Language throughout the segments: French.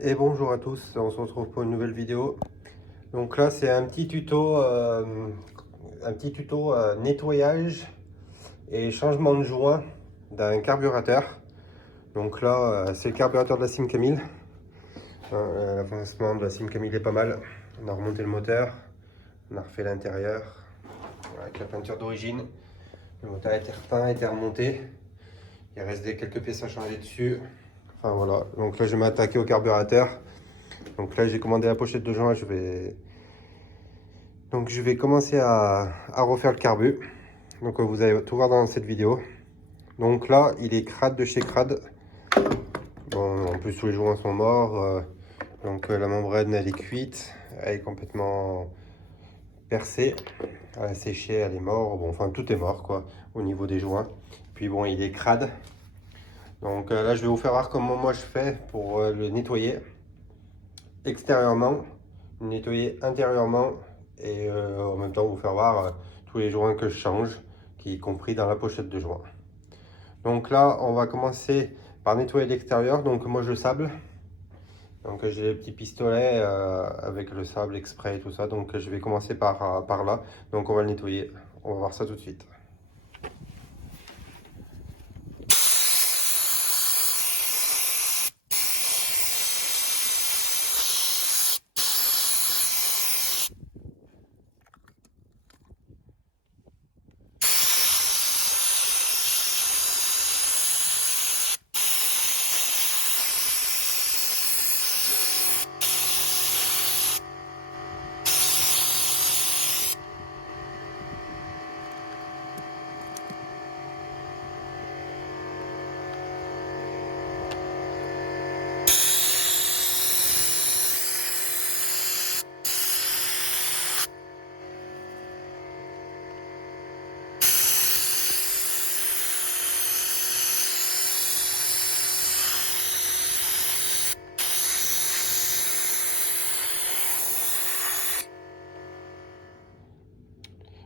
Et bonjour à tous, on se retrouve pour une nouvelle vidéo. Donc là c'est un petit tuto, nettoyage et changement de joint d'un carburateur. Donc là c'est le carburateur de la Simcamil. L'avancement de la Simcamil est pas mal. On a remonté le moteur, on a refait l'intérieur avec la peinture d'origine. Le moteur a été repeint, a été remonté. Il reste quelques pièces à changer dessus. Enfin voilà, donc là je vais m'attaquer au carburateur. Donc là j'ai commandé la pochette de joint, je vais commencer à refaire le carbu. Donc vous allez tout voir dans cette vidéo. Donc là il est crade de chez crade. Bon, en plus tous les joints sont morts. La membrane elle est cuite, elle est complètement percée, elle a séché, elle est morte. Bon, enfin tout est mort quoi au niveau des joints. Puis bon, il est crade. Donc là je vais vous faire voir comment moi je fais pour le nettoyer extérieurement, nettoyer intérieurement et en même temps vous faire voir tous les joints que je change, qui est compris dans la pochette de joints. Donc là on va commencer par nettoyer l'extérieur. Donc moi je sable, donc j'ai les petits pistolets avec le sable exprès et tout ça. Donc je vais commencer par là. Donc on va le nettoyer, on va voir ça tout de suite.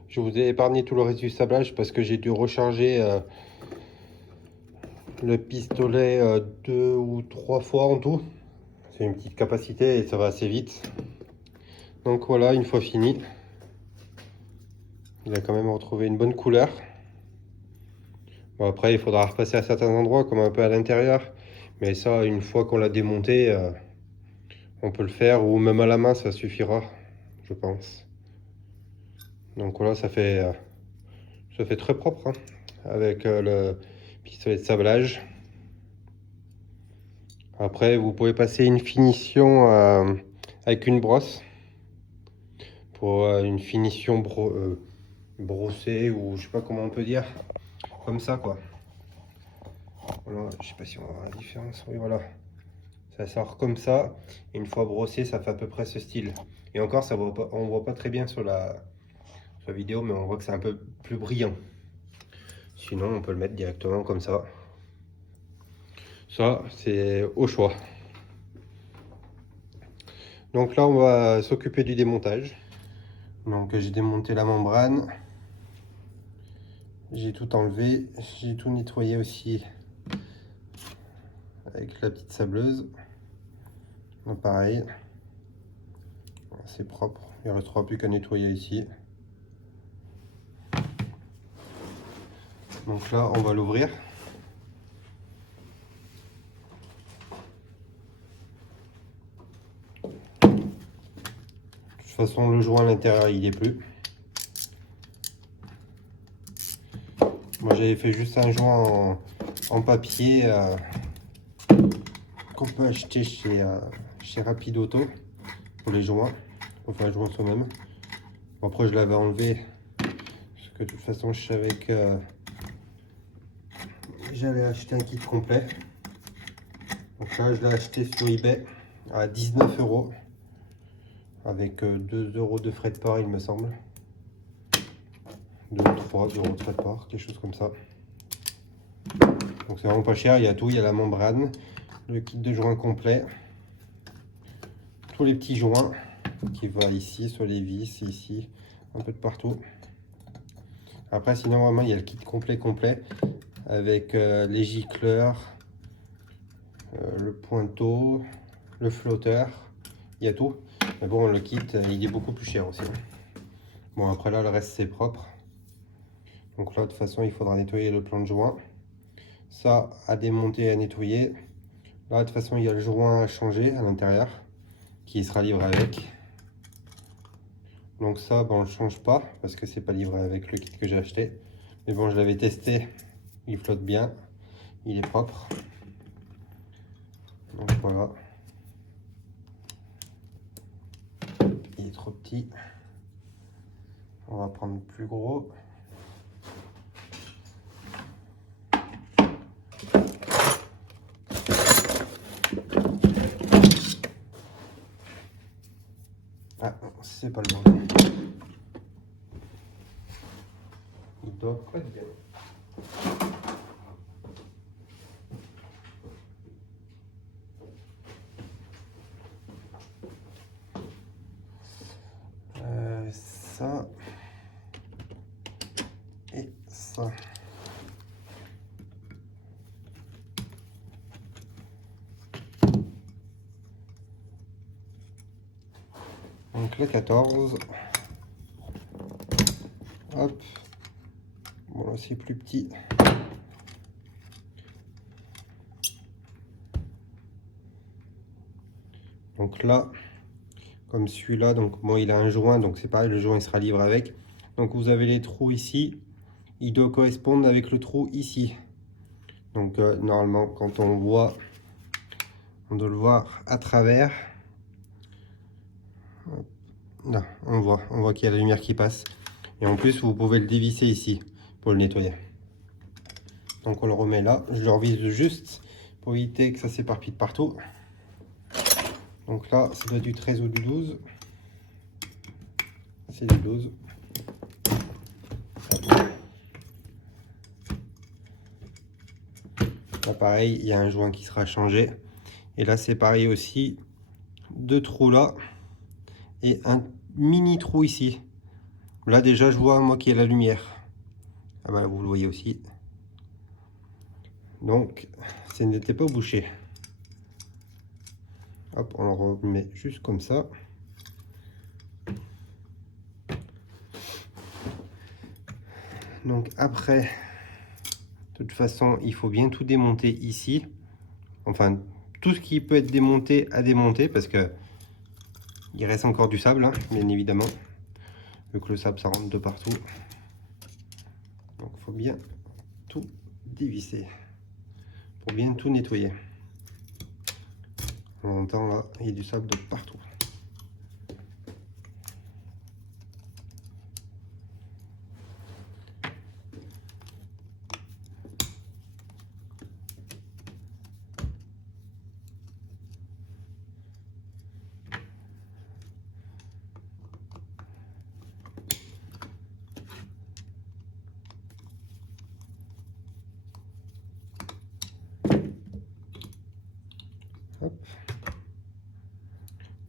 Je vous ai épargné tout le reste du sablage parce que j'ai dû recharger le pistolet 2 ou 3 fois en tout. C'est une petite capacité et ça va assez vite. Donc voilà, une fois fini, il a quand même retrouvé une bonne couleur. Bon, après il faudra repasser à certains endroits comme un peu à l'intérieur, mais ça une fois qu'on l'a démonté, on peut le faire, ou même à la main ça suffira, je pense. Donc voilà, ça fait très propre hein, avec le pistolet de sablage. Après vous pouvez passer une finition avec une brosse pour une finition brossée, ou je sais pas comment on peut dire, comme ça quoi. Voilà, je sais pas si on va voir la différence. Oui voilà, ça sort comme ça, et une fois brossé ça fait à peu près ce style. Et encore ça voit pas, on voit pas très bien sur la vidéo, mais on voit que c'est un peu plus brillant. Sinon on peut le mettre directement comme ça. Ça c'est au choix. Donc là on va s'occuper du démontage. Donc j'ai démonté la membrane, j'ai tout enlevé, j'ai tout nettoyé aussi avec la petite sableuse. Donc pareil, c'est propre, il ne restera plus qu'à nettoyer ici. Donc là on va l'ouvrir. De toute façon le joint à l'intérieur il est plus. Moi j'avais fait juste un joint en papier qu'on peut acheter chez Rapid Auto pour les joints, pour faire le joint soi-même. Bon, après je l'avais enlevé parce que de toute façon je savais que j'allais acheter un kit complet. Donc là je l'ai acheté sur eBay à 19 € avec 2 € de frais de port il me semble. 2 ou 3 € de frais de port, quelque chose comme ça. Donc c'est vraiment pas cher, il y a tout, il y a la membrane, le kit de joint complet, tous les petits joints qui vont ici, sur les vis, ici, un peu de partout. Après sinon vraiment il y a le kit complet avec les gicleurs, le pointeau, le flotteur, il y a tout. Mais bon, le kit, il est beaucoup plus cher aussi. Bon, après là, le reste, c'est propre. Donc là, de toute façon, il faudra nettoyer le plan de joint. Ça, à démonter et à nettoyer. Là, de toute façon, il y a le joint à changer à l'intérieur, qui sera livré avec. Donc ça, bon, on ne change pas, parce que c'est pas livré avec le kit que j'ai acheté. Mais bon, je l'avais testé, il flotte bien, il est propre. Donc voilà. Il est trop petit. On va prendre le plus gros. Ah, c'est pas le bon. Il doit pas être bien. Ça et ça. Donc le 14. Hop. Bon là c'est plus petit. Donc là, comme celui-là, donc bon il a un joint, donc c'est pareil, le joint il sera livré avec. Donc vous avez les trous ici, il doit correspondre avec le trou ici. Donc normalement quand on voit, on doit le voir à travers. Là, on voit qu'il y a la lumière qui passe. Et en plus vous pouvez le dévisser ici pour le nettoyer. Donc on le remet là, je le revise juste pour éviter que ça s'éparpille de partout. Donc là, ça doit être du 13 ou du 12. C'est du 12. Là pareil, il y a un joint qui sera changé. Et là c'est pareil aussi, deux trous là et un mini trou ici. Là déjà je vois moi qu'il y a la lumière. Ah bah vous le voyez aussi. Donc ça n'était pas bouché. Hop, on le remet juste comme ça. Donc après, de toute façon, il faut bien tout démonter ici. Enfin, tout ce qui peut être démonté à démonter parce que il reste encore du sable, hein, bien évidemment. Vu que le sable, ça rentre de partout. Donc il faut bien tout dévisser pour bien tout nettoyer. On entend là, il y a du sable de partout. Hop.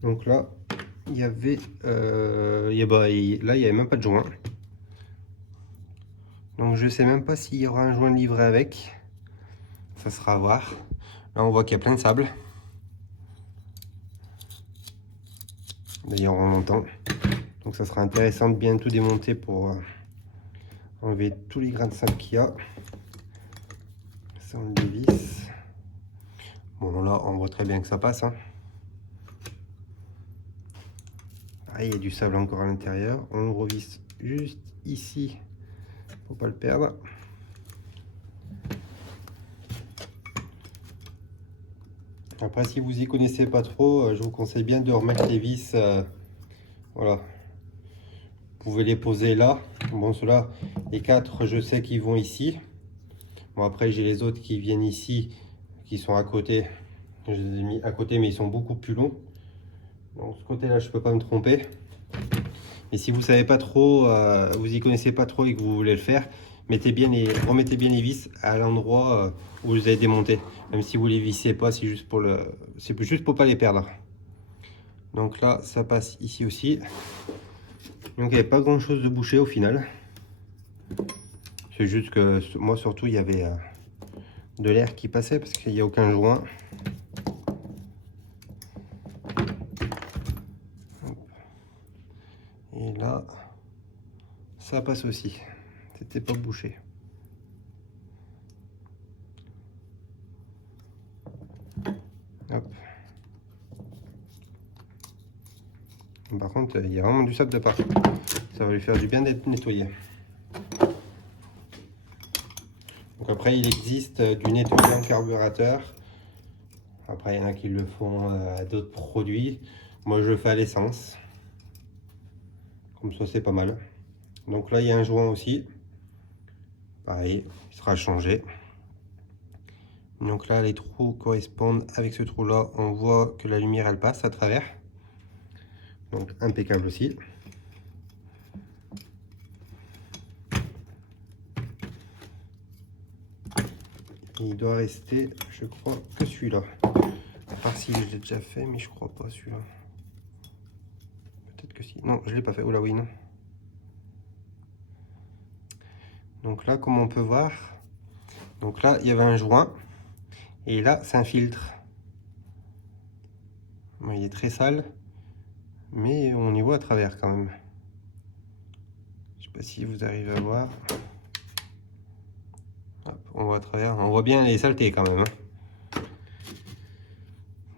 Donc là, il y avait, là il n'y avait même pas de joint. Donc je sais même pas s'il y aura un joint livré avec. Ça sera à voir. Là on voit qu'il y a plein de sable. D'ailleurs on l'entend. Donc ça sera intéressant de bien tout démonter pour enlever tous les grains de sable qu'il y a. Ça on le dévisse. Bon là on voit très bien que ça passe, hein. Ah, il y a du sable encore à l'intérieur. On le revisse juste ici pour pas le perdre. Après, si vous y connaissez pas trop, je vous conseille bien de remettre les vis. Voilà. Vous pouvez les poser là. Bon, ceux-là, les 4, je sais qu'ils vont ici. Bon, après, j'ai les autres qui viennent ici, qui sont à côté. Je les ai mis à côté, mais ils sont beaucoup plus longs. Donc, ce côté-là, je peux pas me tromper. Et si vous savez pas trop, vous y connaissez pas trop et que vous voulez le faire, remettez bien les vis à l'endroit où vous avez démonté. Même si vous les vissez pas, c'est juste pour pas les perdre. Donc là, ça passe ici aussi. Donc il n'y avait pas grand chose de bouché au final. C'est juste que moi surtout il y avait de l'air qui passait parce qu'il n'y a aucun joint. ça passe aussi. C'était pas bouché. Hop. Par contre, il y a vraiment du sable de partout. Ça va lui faire du bien d'être nettoyé. Donc après, il existe du nettoyant carburateur. Après, il y en a qui le font à d'autres produits. Moi, je le fais à l'essence. Comme ça, c'est pas mal. Donc là, il y a un joint aussi. Pareil, il sera changé. Donc là, les trous correspondent avec ce trou-là. On voit que la lumière, elle passe à travers. Donc impeccable aussi. Et il doit rester, je crois, que celui-là. À part si je l'ai déjà fait, mais je crois pas celui-là. Peut-être que si. Non, je l'ai pas fait. Oh là oui, non. Donc là, comme on peut voir, donc là, il y avait un joint. Et là, c'est un filtre. Bon, il est très sale, mais on y voit à travers quand même. Je sais pas si vous arrivez à voir. Hop, on voit à travers. On voit bien les saletés quand même. Hein.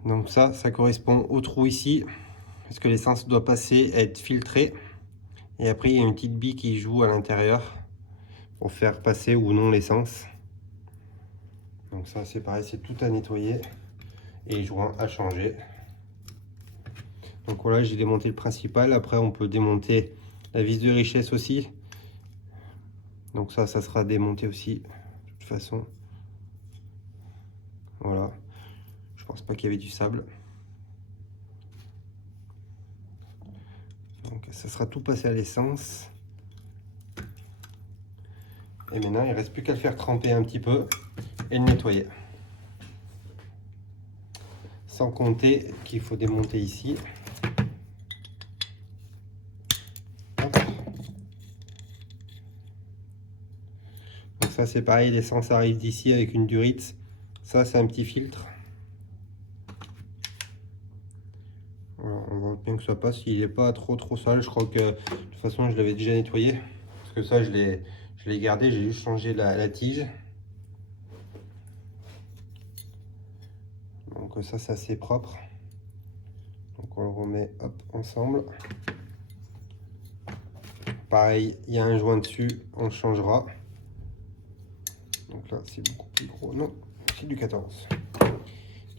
Donc ça correspond au trou ici. Parce que l'essence doit passer, être filtrée. Et après, il y a une petite bille qui joue à l'intérieur pour faire passer ou non l'essence. Donc ça, c'est pareil, c'est tout à nettoyer et joint à changer. Donc voilà, j'ai démonté le principal. Après, on peut démonter la vis de richesse aussi. Donc ça sera démonté aussi de toute façon. Voilà. Je pense pas qu'il y avait du sable. Donc ça sera tout passé à l'essence. Et maintenant, il ne reste plus qu'à le faire tremper un petit peu et le nettoyer. Sans compter qu'il faut démonter ici. Hop. Donc ça c'est pareil, l'essence arrive d'ici avec une durite. Ça c'est un petit filtre. Voilà, on voit bien que ça passe. Il n'est pas trop sale. Je crois que de toute façon je l'avais déjà nettoyé. Parce que ça je l'ai gardé, j'ai juste changé la tige. Donc ça c'est assez propre. Donc on le remet hop ensemble. Pareil, il y a un joint dessus, on le changera. Donc là c'est beaucoup plus gros. Non, c'est du 14.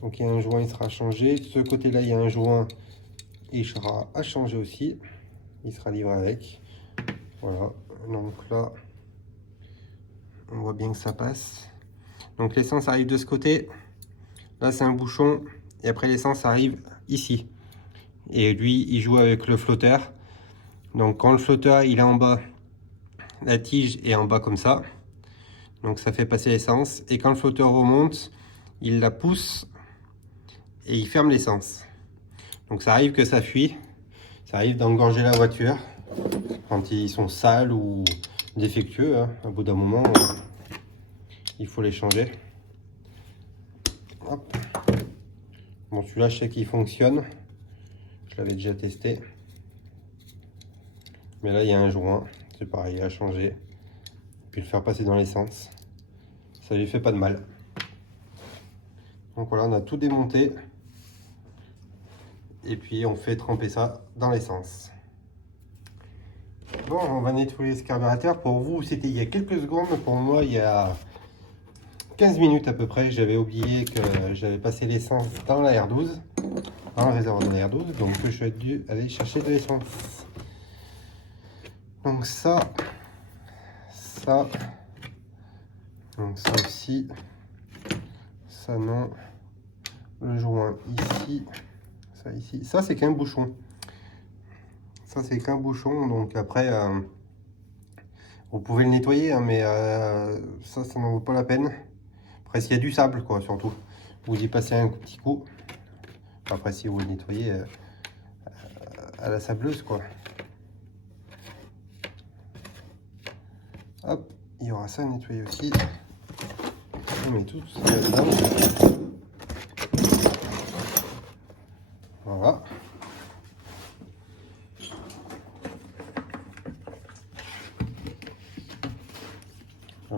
Donc il y a un joint, il sera changé. De ce côté là il y a un joint, il sera à changer aussi. Il sera livré avec. Voilà, donc là on voit bien que ça passe. Donc l'essence arrive de ce côté. Là c'est un bouchon. Et après l'essence arrive ici. Et lui il joue avec le flotteur. Donc quand le flotteur il est en bas, la tige est en bas comme ça. Donc ça fait passer l'essence. Et quand le flotteur remonte, il la pousse et il ferme l'essence. Donc ça arrive que ça fuit. Ça arrive d'engorger la voiture quand ils sont sales ou défectueux. Hein. Au bout d'un moment, il faut les changer. Hop. Bon, celui-là, je sais qu'il fonctionne. Je l'avais déjà testé. Mais là, il y a un joint. C'est pareil, à changer. Puis le faire passer dans l'essence. Ça lui fait pas de mal. Donc voilà, on a tout démonté. Et puis, on fait tremper ça dans l'essence. Bon, on va nettoyer ce carburateur. Pour vous, c'était il y a quelques secondes. Pour moi, il y a 15 minutes à peu près. J'avais oublié que j'avais passé l'essence dans la R12, dans le réservoir de la R12. Donc, je vais dû aller chercher de l'essence. Donc ça. Donc ça aussi. Ça non. Le joint ici. Ça ici. Ça, c'est qu'un bouchon. Ça, c'est qu'un bouchon. Donc après... vous pouvez le nettoyer, hein, mais ça n'en vaut pas la peine. Après, s'il y a du sable, quoi, surtout, vous y passez un petit coup. Après, si vous le nettoyez à la sableuse, quoi. Hop, il y aura ça à nettoyer aussi. On met tout ça là-dedans. Voilà.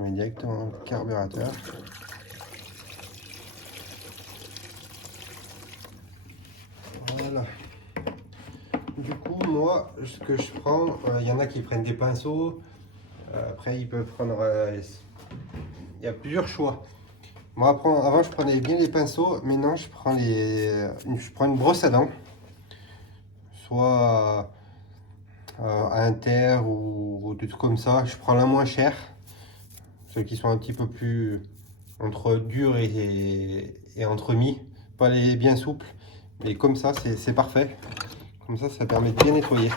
met directement dans le carburateur. Voilà. Du coup, moi, ce que je prends, il y en a qui prennent des pinceaux. Après, ils peuvent prendre... il y a plusieurs choix. Moi, avant, je prenais bien les pinceaux. Maintenant, je prends une brosse à dents. Soit à Inter ou des trucs comme ça. Je prends la moins chère. Ceux qui sont un petit peu plus entre dur et entremis. Pas les bien souples. Mais comme ça, c'est parfait. Comme ça permet de bien nettoyer.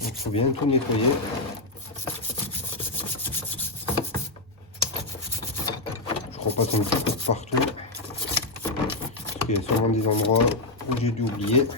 Il faut bien tout nettoyer. Je crois pas tomber partout. Parce qu'il y a sûrement des endroits où j'ai dû oublier.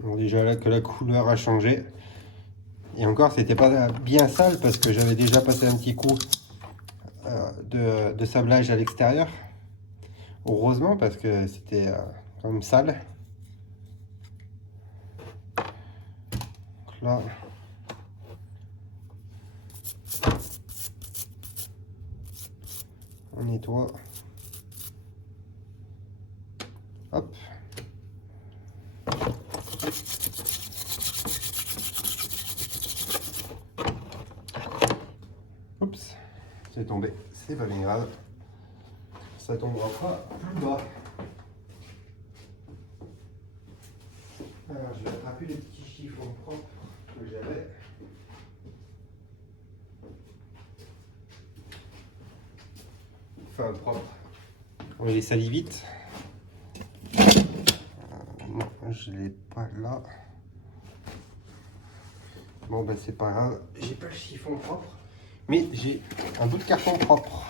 Alors déjà là que la couleur a changé. Et encore, c'était pas bien sale parce que j'avais déjà passé un petit coup de sablage à l'extérieur. Heureusement parce que c'était quand même sale. Donc là, on nettoie. Hop. Oups, c'est tombé, c'est pas bien grave. Ça tombera pas plus bas. Alors je vais attraper les petits chiffons propres que j'avais. Enfin propre. On les salit vite. Non, je l'ai pas là. Bon ben c'est pas grave, j'ai pas le chiffon propre, mais j'ai un bout de carton propre.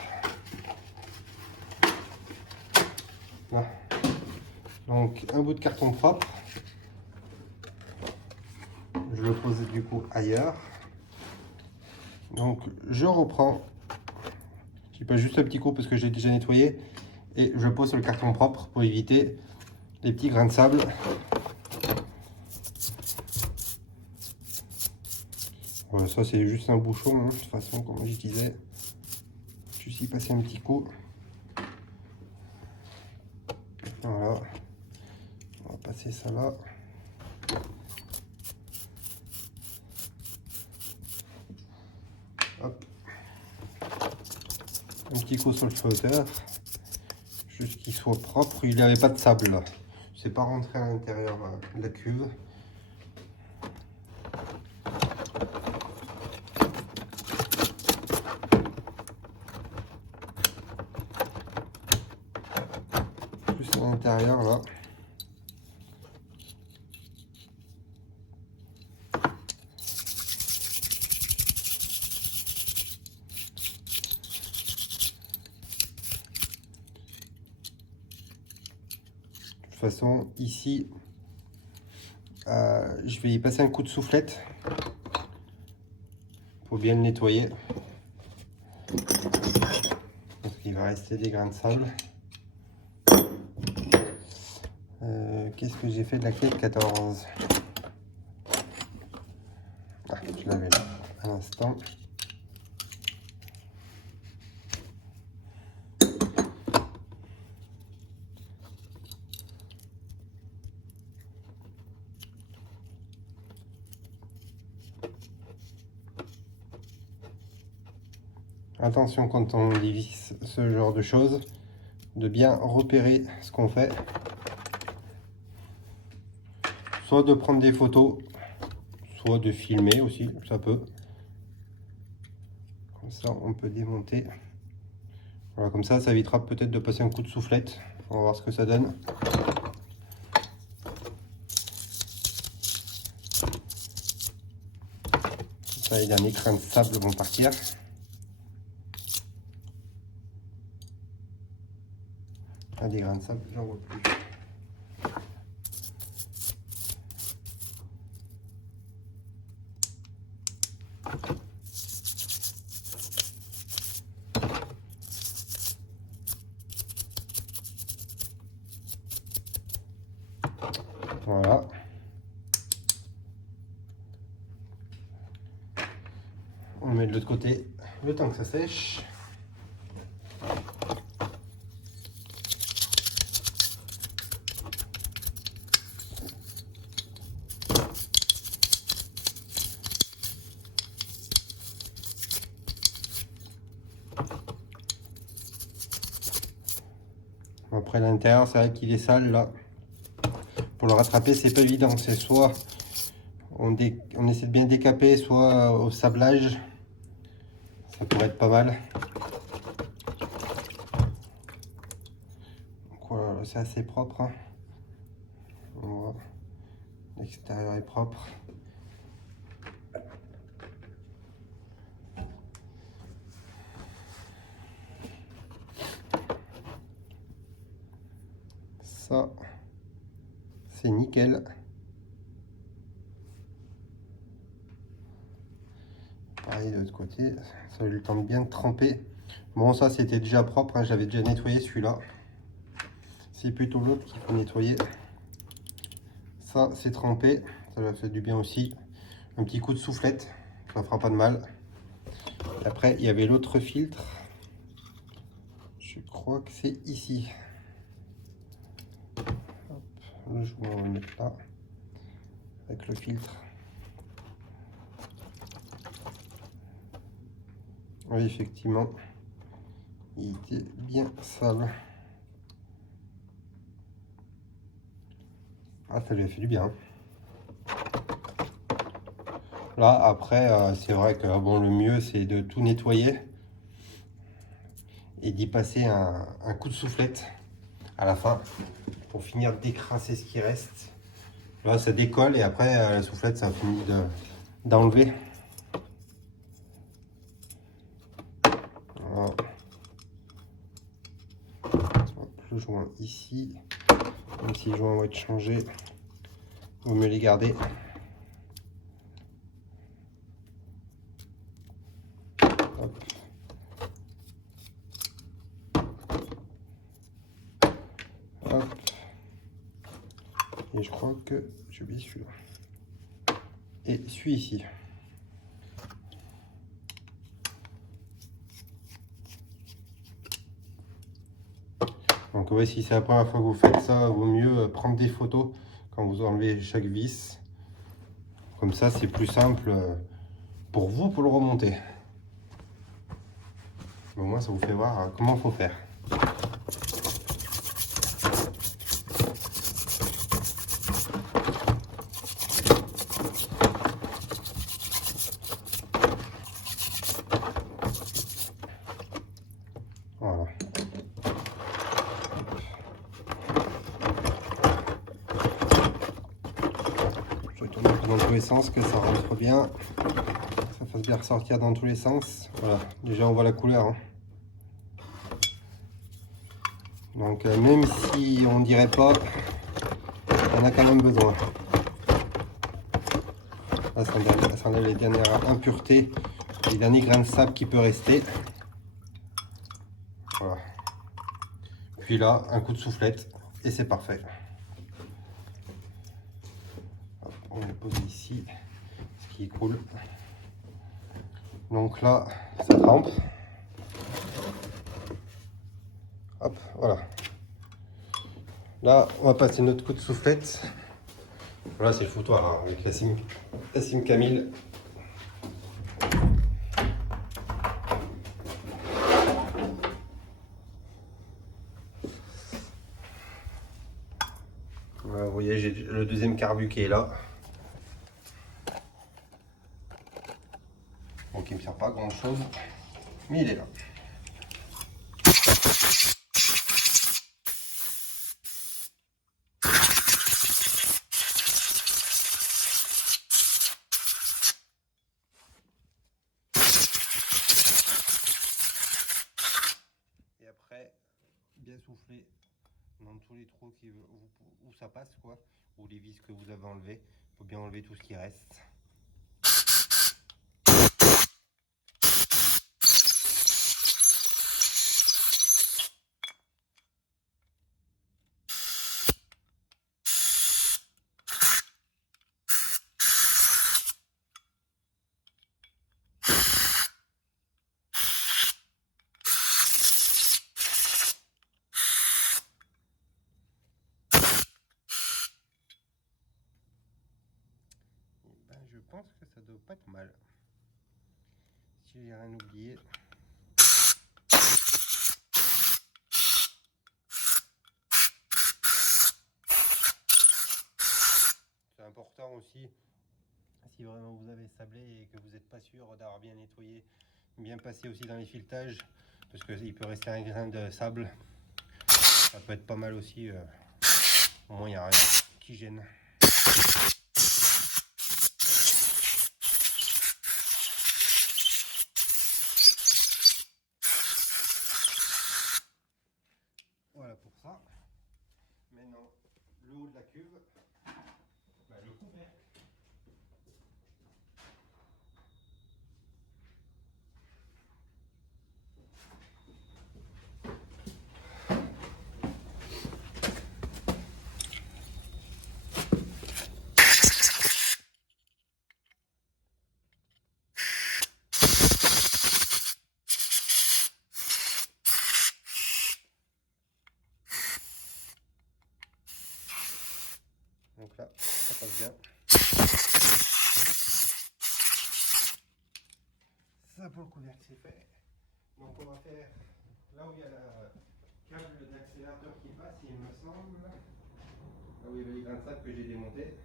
Là. Donc un bout de carton propre. Je le pose du coup ailleurs. Donc je reprends. Je passe juste un petit coup parce que j'ai déjà nettoyé. Et je pose sur le carton propre pour éviter les petits grains de sable. Voilà, ça c'est juste un bouchon, hein, de toute façon, comme je disais. Juste y passer un petit coup. Voilà. On va passer ça là. Hop. Un petit coup sur le flotteur. Juste qu'il soit propre. Il n'y avait pas de sable là. C'est pas rentré à l'intérieur de la cuve. Juste à l'intérieur là. De toute façon, ici, je vais y passer un coup de soufflette pour bien le nettoyer. Parce qu'il va rester des grains de sable. Qu'est-ce que j'ai fait de la clé de 14? Ah, je l'avais là à l'instant. Attention quand on dévisse ce genre de choses, de bien repérer ce qu'on fait. Soit de prendre des photos, soit de filmer aussi, ça peut. Comme ça, on peut démonter. Voilà, comme ça évitera peut-être de passer un coup de soufflette. On va voir ce que ça donne. Ça, les derniers grains de sable vont partir. Ah, des grains de sable, j'en vois plus. Voilà. On met de l'autre côté le temps que ça sèche. Après l'intérieur, c'est vrai qu'il est sale là. Pour le rattraper, c'est pas évident. C'est soit on essaie de bien décaper, soit au sablage. Ça pourrait être pas mal. Donc voilà, c'est assez propre. Hein. L'extérieur est propre. Ça, c'est nickel. Pareil de l'autre côté, ça a eu le temps de bien tremper. Bon, ça c'était déjà propre, hein, j'avais déjà nettoyé celui-là. C'est plutôt l'autre qu'il faut nettoyer. Ça, c'est trempé, ça va faire du bien aussi. Un petit coup de soufflette, ça fera pas de mal. Et après, il y avait l'autre filtre. Je crois que c'est ici. Hop, le joint, on va le mettre là, avec le filtre. Oui, effectivement, il était bien sale. Ah, ça lui a fait du bien. Là, après, c'est vrai que bon, le mieux, c'est de tout nettoyer et d'y passer un coup de soufflette à la fin pour finir d'écraser ce qui reste. Là, ça décolle et après, la soufflette, ça finit d'enlever. Voilà. Le joint ici, même si les joints vont être changés, il vaut mieux les garder. Hop. Hop. Et je crois que j'ai oublié celui-là. Et celui ici. Donc ouais, si c'est la première fois que vous faites ça, il vaut mieux prendre des photos quand vous enlevez chaque vis. Comme ça, c'est plus simple pour vous pour le remonter. Mais au moins, ça vous fait voir comment il faut faire. Voilà. Je tourne dans tous les sens, que ça rentre bien. Ça fasse bien ressortir dans tous les sens. Voilà, déjà on voit la couleur. Hein. Donc même si on dirait pas, on a quand même besoin. Là, ça enlève les dernières impuretés, les derniers grains de sable qui peut rester. Voilà. Puis là, un coup de soufflette et c'est parfait. Hop, on le pose ici, ce qui est cool. Donc là, ça trempe. Hop, voilà. Là, on va passer notre coup de soufflette. Voilà, c'est le foutoir hein, avec la Sim Camille. Voilà, vous voyez, j'ai le deuxième carbu qui est là. Bon, qui ne me sert pas à grand chose, mais il est là. bien souffler dans tous les trous où ça passe, quoi, ou les vis que vous avez enlevées. Il faut bien enlever tout ce qui reste. Ben, je pense que ça doit pas être mal. Si j'ai rien oublié. C'est important aussi, si vraiment vous avez sablé et que vous n'êtes pas sûr d'avoir bien nettoyé, bien passé aussi dans les filetages, parce qu'il peut rester un grain de sable. Ça peut être pas mal aussi. Au moins, il n'y a rien qui gêne. Voilà pour ça. Maintenant, le haut de la cuve, le couvercle. Donc là, ça passe bien. Ça pour le couvercle, c'est fait. Donc on va faire là où il y a la câble d'accélérateur qui passe, il me semble. Là où il y avait les grains de sable que j'ai démonté.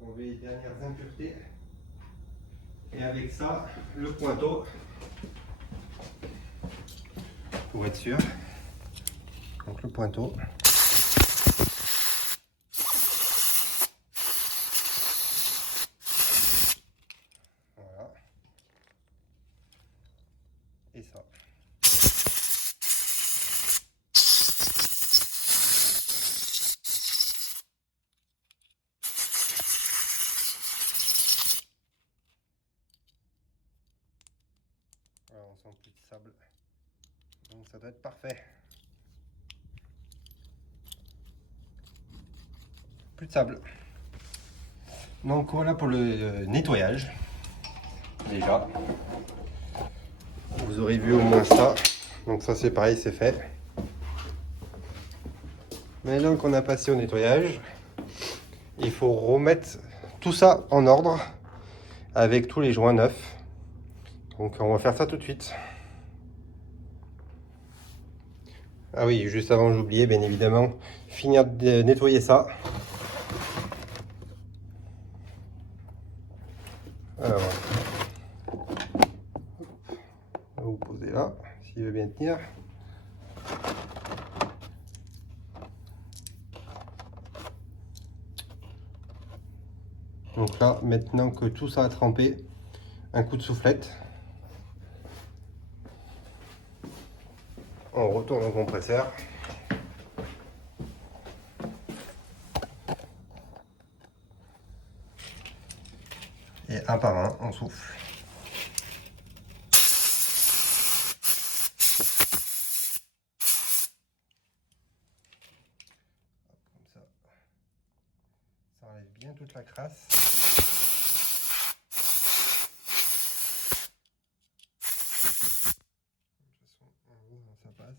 On met les dernières impuretés. Et avec ça, le pointeau. Pour être sûr. Donc le pointeau. Voilà. Et ça. Voilà, on sent plus de sable. Donc ça doit être parfait. Plus de sable. Donc voilà pour le nettoyage. Déjà. Vous aurez vu au moins ça. Donc ça c'est pareil, c'est fait. Maintenant qu'on a passé au nettoyage, il faut remettre tout ça en ordre avec tous les joints neufs. Donc on va faire ça tout de suite. Ah oui, juste avant j'oubliais bien évidemment, finir de nettoyer ça. Alors, on va vous poser là, s'il veut bien tenir. Donc là, maintenant que tout ça a trempé, un coup de soufflette. On retourne au compresseur. Et un par un, on souffle. Comme ça, ça enlève bien toute la crasse. De toute façon, en haut, ça passe.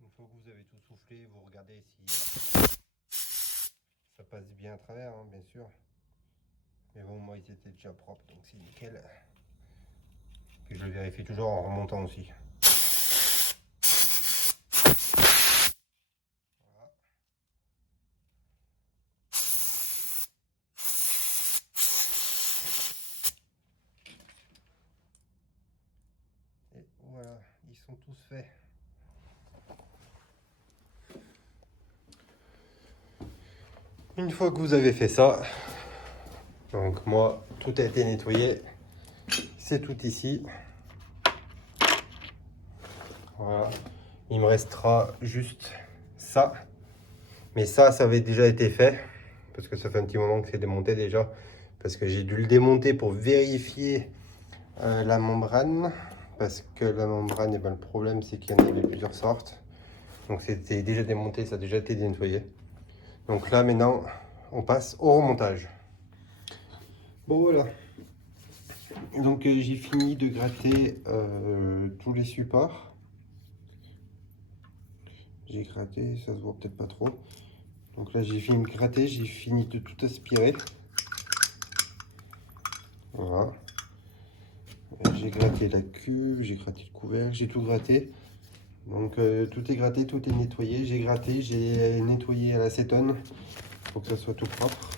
Une fois que vous avez tout soufflé, vous regardez si ça passe bien à travers, hein, bien sûr. Mais bon, moi, ils étaient déjà propres, donc c'est nickel. Puis je le vérifie toujours en remontant aussi. Voilà. Et voilà, ils sont tous faits. Une fois que vous avez fait ça, donc moi, tout a été nettoyé. C'est tout ici. Voilà. Il me restera juste ça. Mais ça avait déjà été fait. Parce que ça fait un petit moment que c'est démonté déjà. Parce que j'ai dû le démonter pour vérifier la membrane. Parce que la membrane, eh ben, le problème c'est qu'il y en avait plusieurs sortes. Donc c'était déjà démonté, ça a déjà été nettoyé. Donc là maintenant, on passe au remontage. Bon voilà. Donc j'ai fini de gratter tous les supports. J'ai gratté, ça se voit peut-être pas trop. Donc là j'ai fini de gratter, j'ai fini de tout aspirer. Voilà. J'ai gratté la cuve, j'ai gratté le couvercle, j'ai tout gratté. Donc tout est gratté, tout est nettoyé. J'ai gratté, j'ai nettoyé à l'acétone pour que ça soit tout propre.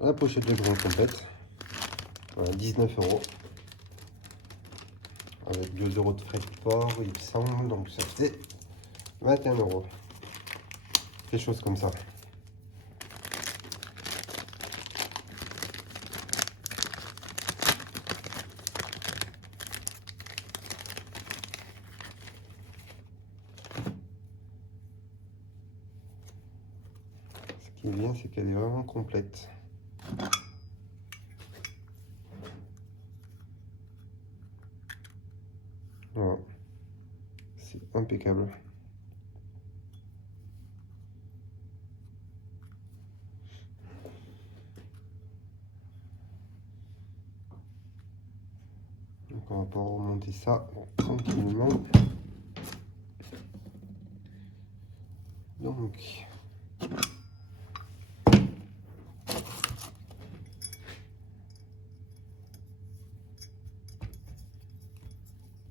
La pochette de grande complète. Voilà, 19 €. Avec 2 € de frais de port, il me semble. Donc ça fait 21 €. Des choses comme ça. Ce qui est bien, c'est qu'elle est vraiment complète. Voilà. C'est impeccable. Donc on va pouvoir remonter ça tranquillement. Donc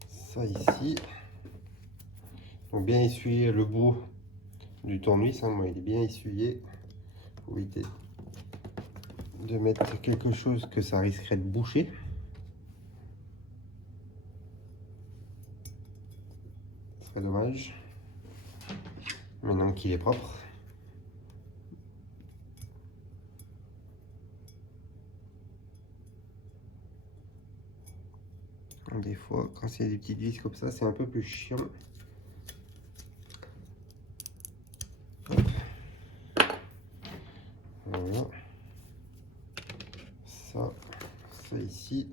ça ici. Donc bien essuyer le bout du tournevis, hein, moi il est bien essuyé. Faut éviter de mettre quelque chose que ça risquerait de boucher. Ce serait dommage. Maintenant qu'il est propre. Des fois, quand c'est des petites vis comme ça, c'est un peu plus chiant. Hop. Voilà. Ça ici.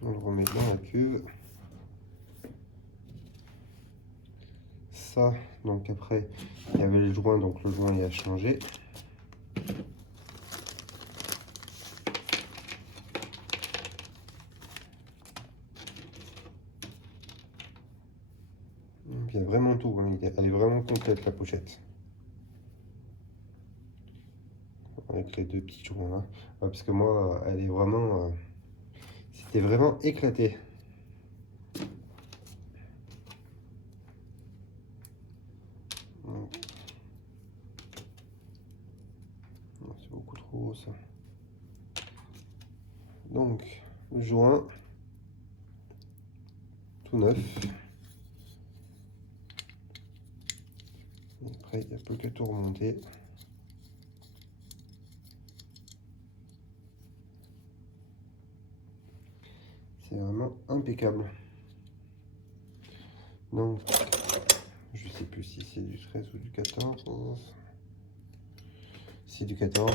On le remet dans la cuve. Ça, donc après, il y avait le joint, donc le joint il a changé. Il y a vraiment tout, hein. Elle est vraiment complète la pochette. Avec les deux petits joints là. Ouais, parce que moi, elle est vraiment... c'était vraiment éclaté. C'est beaucoup trop gros ça. Donc, le joint, tout neuf. Et après, il n'y a plus que tout remonter. C'est vraiment impeccable. Donc, je sais plus si c'est du 13 ou du 14. C'est du 14.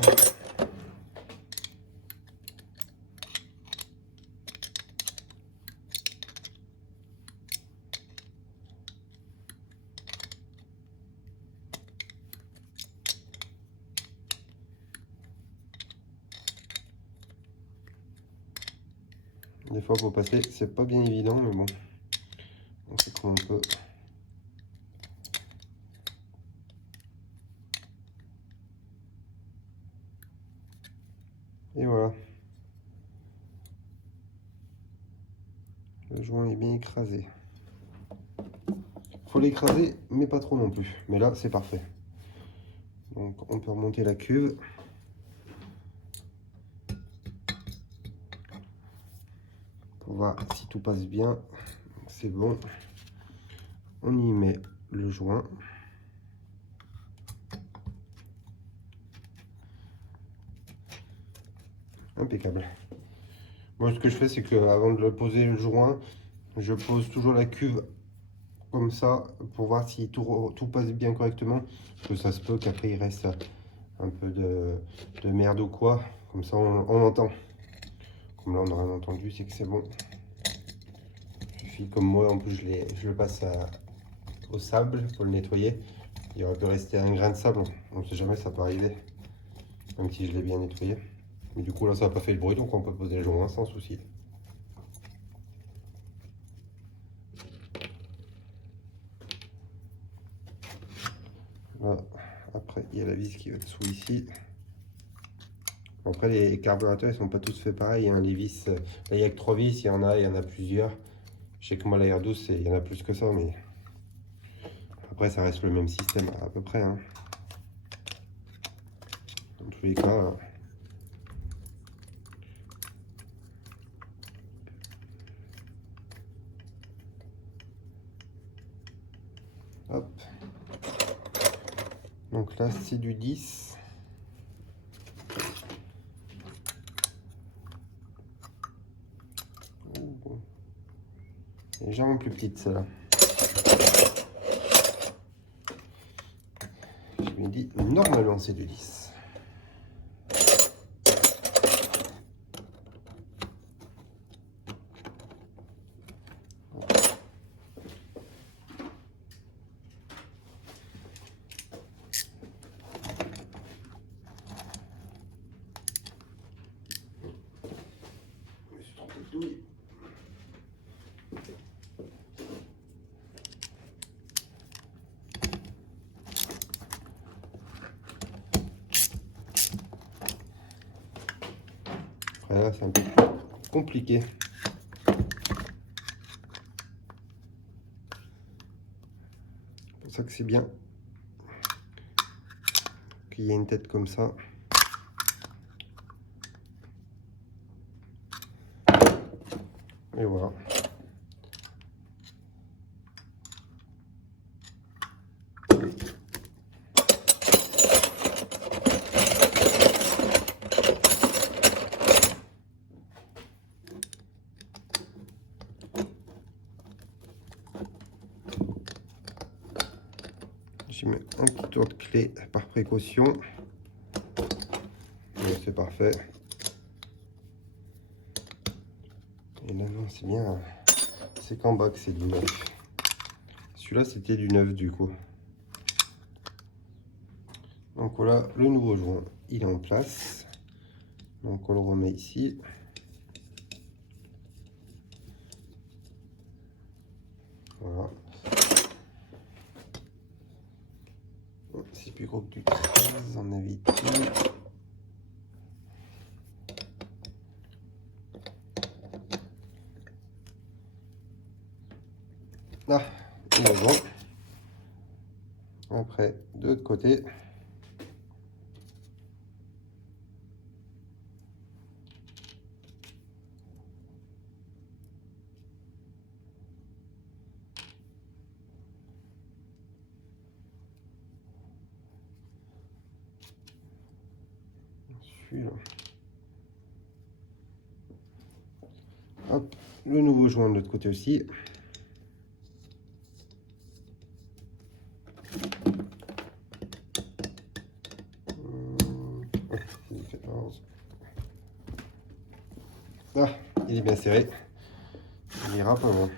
Des fois pour passer, c'est pas bien évident, mais bon, on fait comme on peut. Et voilà. Le joint est bien écrasé. Faut l'écraser, mais pas trop non plus. Mais là, c'est parfait. Donc, on peut remonter la cuve. Pour voir si tout passe bien. C'est bon. On y met le joint. Impeccable. Moi, ce que je fais, c'est que avant de le poser le joint, je pose toujours la cuve comme ça pour voir si tout passe bien correctement. Parce que ça se peut qu'après il reste un peu de merde ou quoi. Comme ça, on entend. Comme là, on n'a rien entendu, c'est que c'est bon. Il suffit, comme moi, en plus, je le passe au sable pour le nettoyer. Il aurait pu rester un grain de sable. On ne sait jamais, ça peut arriver. Même si je l'ai bien nettoyé. Mais du coup, là, ça n'a pas fait le bruit, donc on peut poser le joint sans souci. Là, après, il y a la vis qui va dessous ici. Après, les carburateurs, ils sont pas tous faits pareil, hein. Les vis, là, il n'y a que 3 vis, il y en a plusieurs. Je sais que moi, la R12, il y en a plus que ça, mais après, ça reste le même système à peu près, hein. Dans tous les cas. Hop. Donc là, c'est du 10. Légèrement plus petite, celle-là. Je me dis, normalement, c'est du 10. Après là, c'est un peu plus compliqué. C'est pour ça que c'est bien qu'il y ait une tête comme ça. Et voilà. Je mets un petit tour de clé par précaution. C'est parfait. Et là, non, c'est bien. C'est qu'en bas que c'est du neuf. Celui-là, c'était du neuf du coup. Donc voilà, le nouveau joint, il est en place. Donc on le remet ici. Voilà. C'est plus gros que du 13, on évite tout. Là, on a bon. Après, de l'autre côté. Celui-là. Hop, le nouveau joint de l'autre côté aussi. Ah, il est bien serré. Il ira pas loin.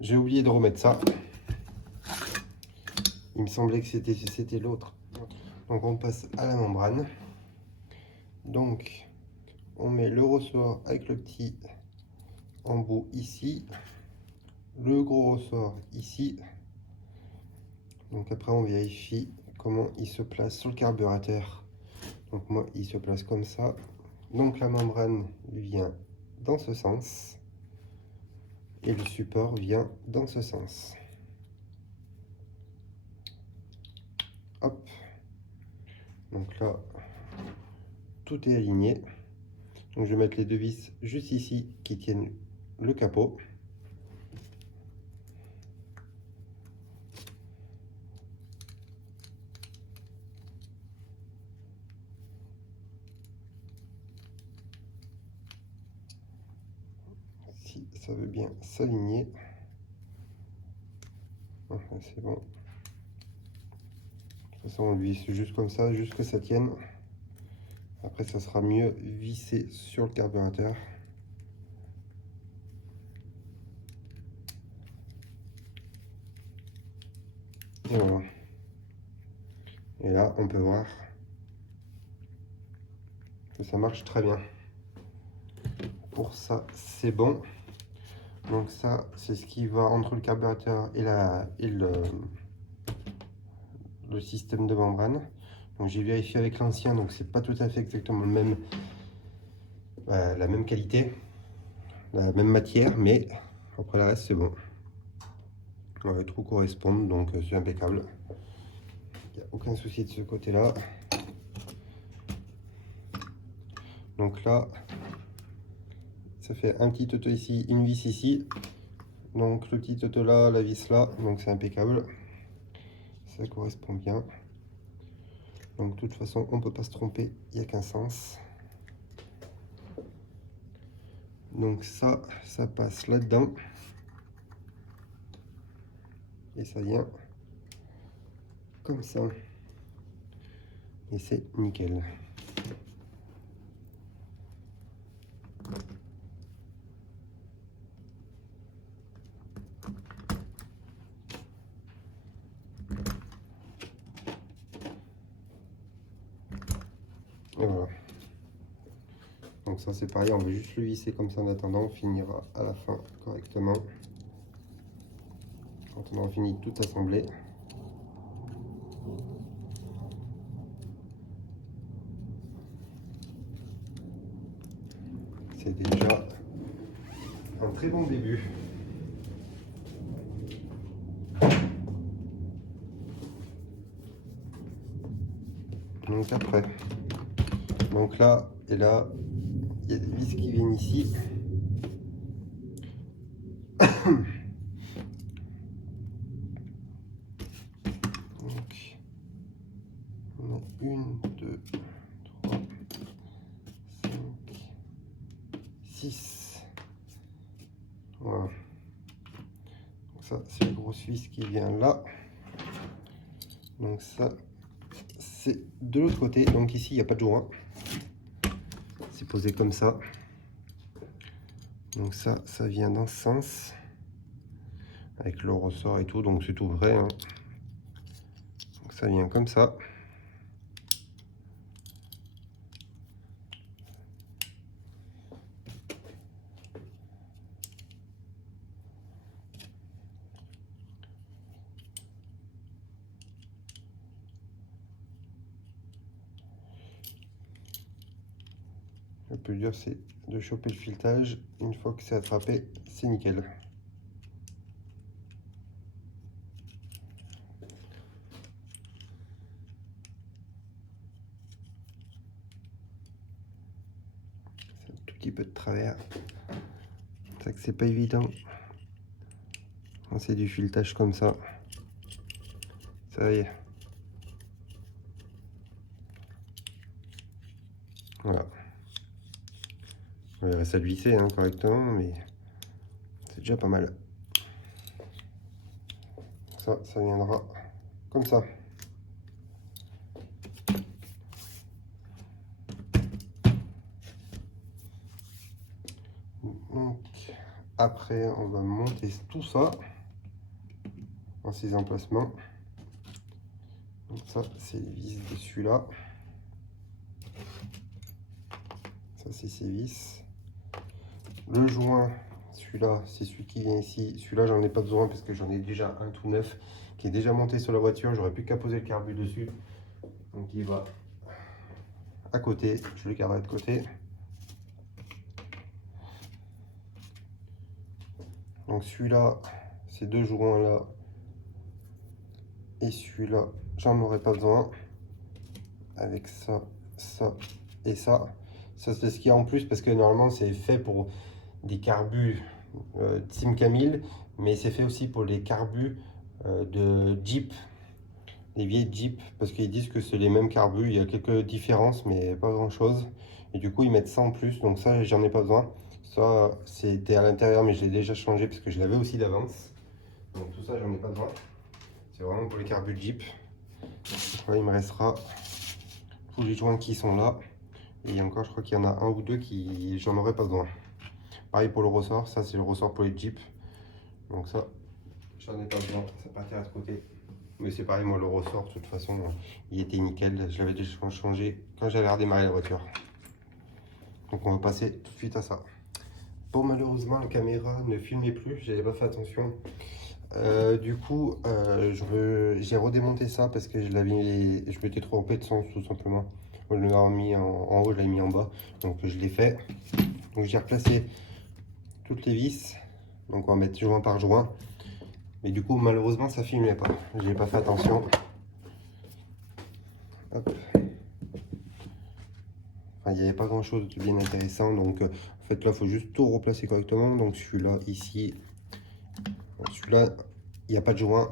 J'ai oublié de remettre ça. Il me semblait que c'était l'autre. Donc on passe à la membrane. Donc on met le ressort avec le petit embout ici. Le gros ressort ici. Donc après on vérifie comment il se place sur le carburateur. Donc moi il se place comme ça. Donc la membrane vient dans ce sens. Et le support vient dans ce sens. Hop. Donc là, tout est aligné. Donc je vais mettre les 2 vis juste ici qui tiennent le capot. Si ça veut bien s'aligner. Enfin, c'est bon. De toute façon, on le visse juste comme ça, juste que ça tienne. Après, ça sera mieux vissé sur le carburateur. Et voilà. Et là, on peut voir que ça marche très bien. Pour ça, c'est bon. Donc ça, c'est ce qui va entre le carburateur et le système de membrane. Donc j'ai vérifié avec l'ancien, donc c'est pas tout à fait exactement le même, la même qualité, la même matière, mais après le reste c'est bon. Ouais, tout correspond, donc c'est impeccable. Il n'y a aucun souci de ce côté-là. Donc là, ça fait un petit auto ici, une vis ici. Donc le petit auto là, la vis là, donc c'est impeccable. Ça correspond bien. Donc de toute façon, on ne peut pas se tromper, il n'y a qu'un sens. Donc ça passe là-dedans. Et ça vient comme ça. Et c'est nickel. Et voilà. Donc ça c'est pareil, on va juste le visser comme ça en attendant, on finira à la fin correctement. Quand on aura fini de tout assembler. C'est déjà un très bon début. Donc après, donc là et là, il y a des vis qui viennent ici. Donc, on a 1, 2, 3, 5, 6. Voilà. Donc ça, c'est la grosse vis qui vient là. Donc ça, c'est de l'autre côté. Donc ici, il n'y a pas de joint. C'est posé comme ça. Donc ça vient dans ce sens. Avec le ressort et tout, donc c'est tout vrai. Hein. Donc ça vient comme ça. Le plus dur, c'est de choper le filetage. Une fois que c'est attrapé, c'est nickel. C'est un tout petit peu de travers. C'est vrai que c'est pas évident. Quand c'est du filetage comme ça, ça y est. Voilà. Il reste à le visser hein, correctement, mais c'est déjà pas mal. Ça viendra comme ça. Donc, après, on va monter tout ça dans ces emplacements. Donc ça, c'est les vis de celui-là. Ça, c'est ces vis. Le joint, celui-là, c'est celui qui vient ici. Celui-là, j'en ai pas besoin parce que j'en ai déjà un tout neuf qui est déjà monté sur la voiture. J'aurais plus qu'à poser le carbu dessus. Donc il va à côté. Je le garderai de côté. Donc celui-là, ces deux joints-là et celui-là, j'en aurais pas besoin. Avec ça, ça et ça. Ça c'est ce qu'il y a en plus parce que normalement c'est fait pour des carbus Team Camille, mais c'est fait aussi pour les carbus de Jeep, les vieilles Jeep, parce qu'ils disent que c'est les mêmes carbus, il y a quelques différences, mais pas grand chose. Et du coup, ils mettent ça en plus, donc ça, j'en ai pas besoin. Ça, c'était à l'intérieur, mais je l'ai déjà changé parce que je l'avais aussi d'avance. Donc tout ça, j'en ai pas besoin. C'est vraiment pour les carbus Jeep. Donc là, il me restera tous les joints qui sont là. Et encore, je crois qu'il y en a un ou deux qui j'en aurais pas besoin. Pareil pour le ressort, ça c'est le ressort pour les Jeep. Donc ça, j'en ai pas besoin, ça partira de côté. Mais c'est pareil, moi le ressort, de toute façon, il était nickel. Je l'avais déjà changé quand j'avais redémarré la voiture. Donc on va passer tout de suite à ça. Bon, malheureusement, la caméra ne filmait plus, j'avais pas fait attention. Du coup, j'ai redémonté ça parce que je m'étais trompé de sens tout simplement. Je l'avais mis en haut, je l'avais mis en bas. Donc je l'ai fait. Donc j'ai replacé toutes les vis. Donc on va mettre joint par joint. Mais du coup, malheureusement, ça filmait pas. J'ai pas fait attention. Hop. Enfin, il n'y avait pas grand chose de bien intéressant. Donc en fait, là, il faut juste tout replacer correctement. Donc celui-là, ici. Celui-là, il n'y a pas de joint.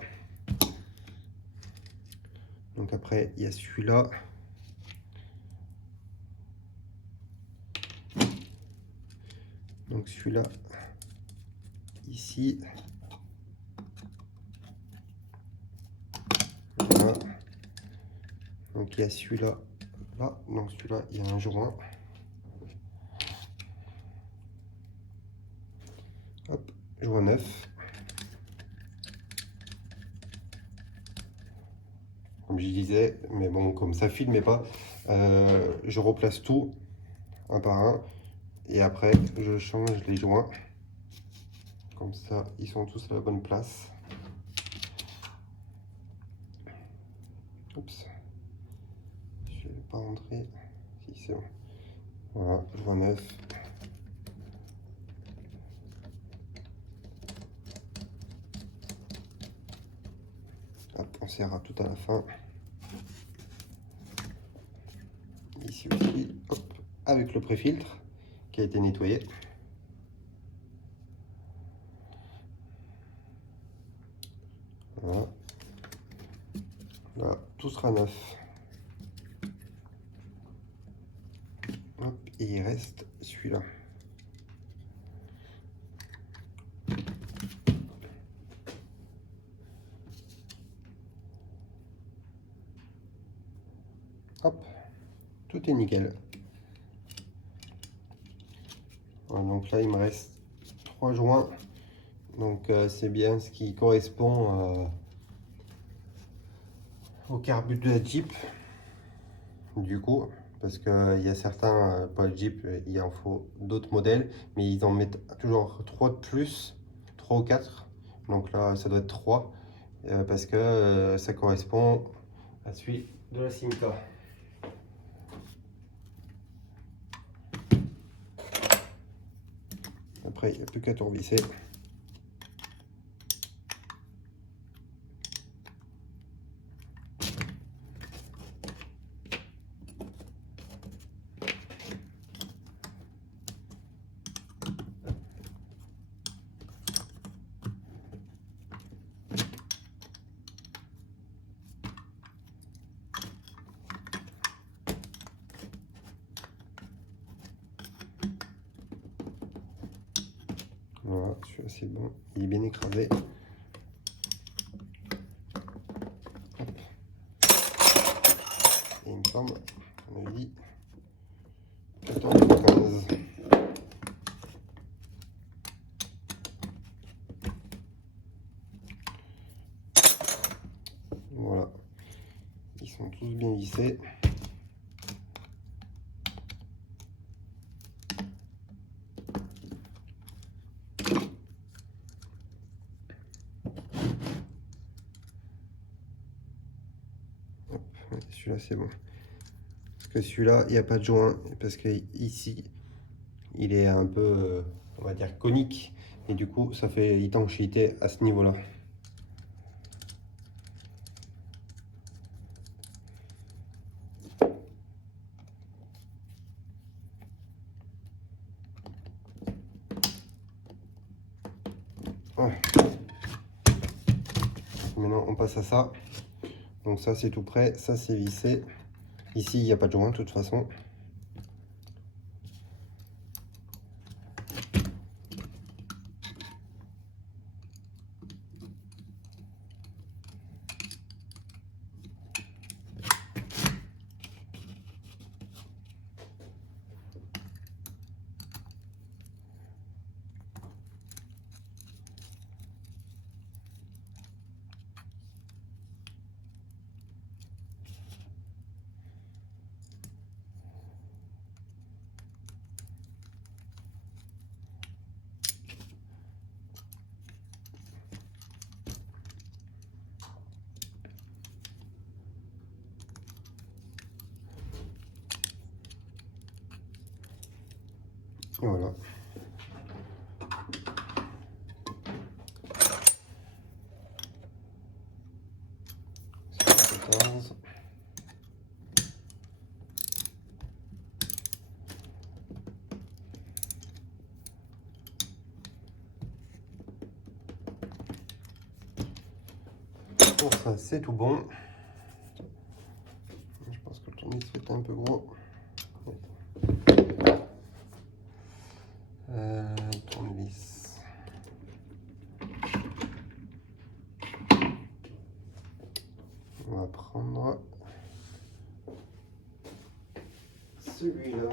Donc après, il y a celui-là. Donc celui-là, ici. Voilà. Donc il y a celui-là, là. Donc celui-là, il y a un joint. Hop, joint neuf. Comme je disais, mais bon, comme ça filmait pas, je replace tout un par un. Et après, je change les joints. Comme ça, ils sont tous à la bonne place. Oups. Je ne vais pas rentrer. Si, c'est bon. Voilà, joint neuf. Hop, on serra tout à la fin. Ici aussi, hop, avec le pré-filtre qui a été nettoyé. Voilà. Là, tout sera neuf. Hop, et il reste celui-là. Hop, tout est nickel. Voilà, donc là, il me reste 3 joints. Donc c'est bien ce qui correspond au carbu de la Jeep. Du coup, parce qu'il y a certains, pas le Jeep, il en faut d'autres modèles, mais ils en mettent toujours 3 de plus, 3 ou 4. Donc là, ça doit être 3, parce que ça correspond à celui de la Simca. Après, il n'y a plus qu'à tourvisser. Voilà, celui-là c'est bon, il est bien écrasé. Hop. Et il me semble, on avait dit 14 ou 15. Voilà, ils sont tous bien vissés. Celui-là c'est bon. Parce que celui-là, il n'y a pas de joint. Parce que ici, il est un peu, on va dire, conique. Et du coup, ça fait étanchéité à ce niveau-là. Ouais. Maintenant on passe à ça. Donc ça c'est tout prêt, ça c'est vissé. Ici il n'y a pas de joint de toute façon. Et voilà. Pour ça, c'est tout bon. Je pense que le tournevis est un peu gros. Tournevis. On va prendre celui-là.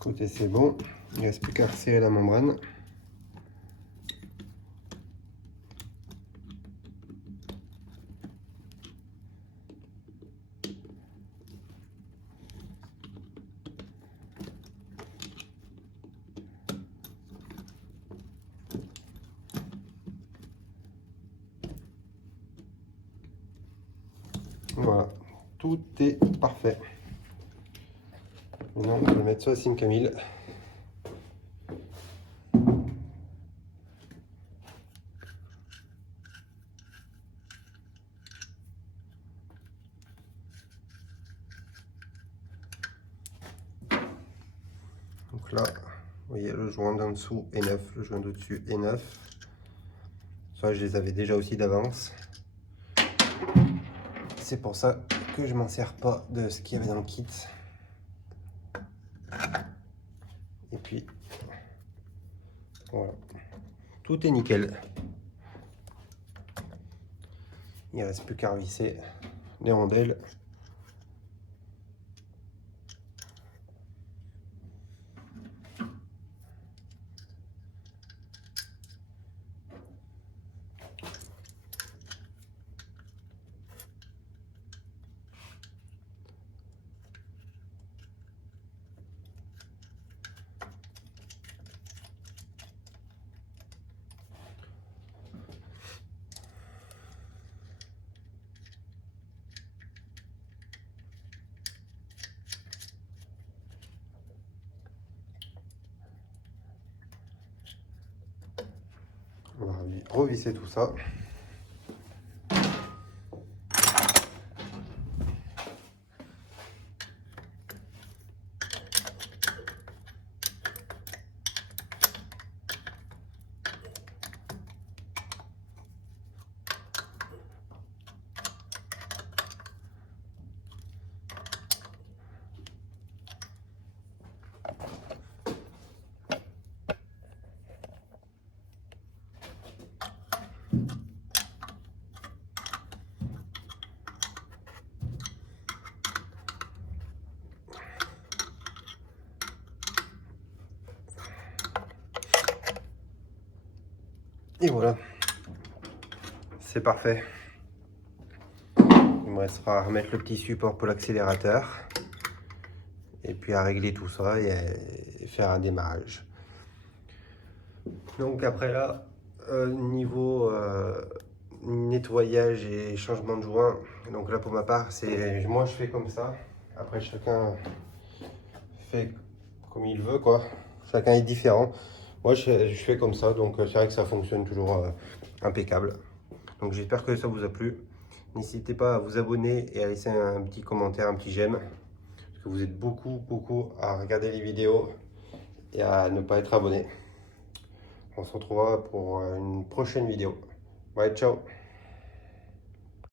Côté c'est bon, il ne reste plus qu'à resserrer la membrane. Voilà, tout est parfait. Maintenant on va le mettre sur la cime Camille. Donc là, vous voyez, le joint d'en dessous est neuf, le joint d'au-dessus est neuf. Ça, je les avais déjà aussi d'avance. C'est pour ça que je m'en sers pas de ce qu'il y avait dans le kit. Et puis, voilà. Tout est nickel. Il ne reste plus qu'à revisser les rondelles. On va revisser tout ça. Et voilà, c'est parfait. Il me restera à remettre le petit support pour l'accélérateur. Et puis à régler tout ça et faire un démarrage. Donc après là, niveau nettoyage et changement de joint. Donc là pour ma part, c'est moi je fais comme ça. Après chacun fait comme il veut quoi. Chacun est différent. Moi je fais comme ça, donc c'est vrai que ça fonctionne toujours impeccable. Donc j'espère que ça vous a plu. N'hésitez pas à vous abonner et à laisser un petit commentaire, un petit j'aime. Parce que vous êtes beaucoup à regarder les vidéos et à ne pas être abonné. On se retrouvera pour une prochaine vidéo. Bye, ciao!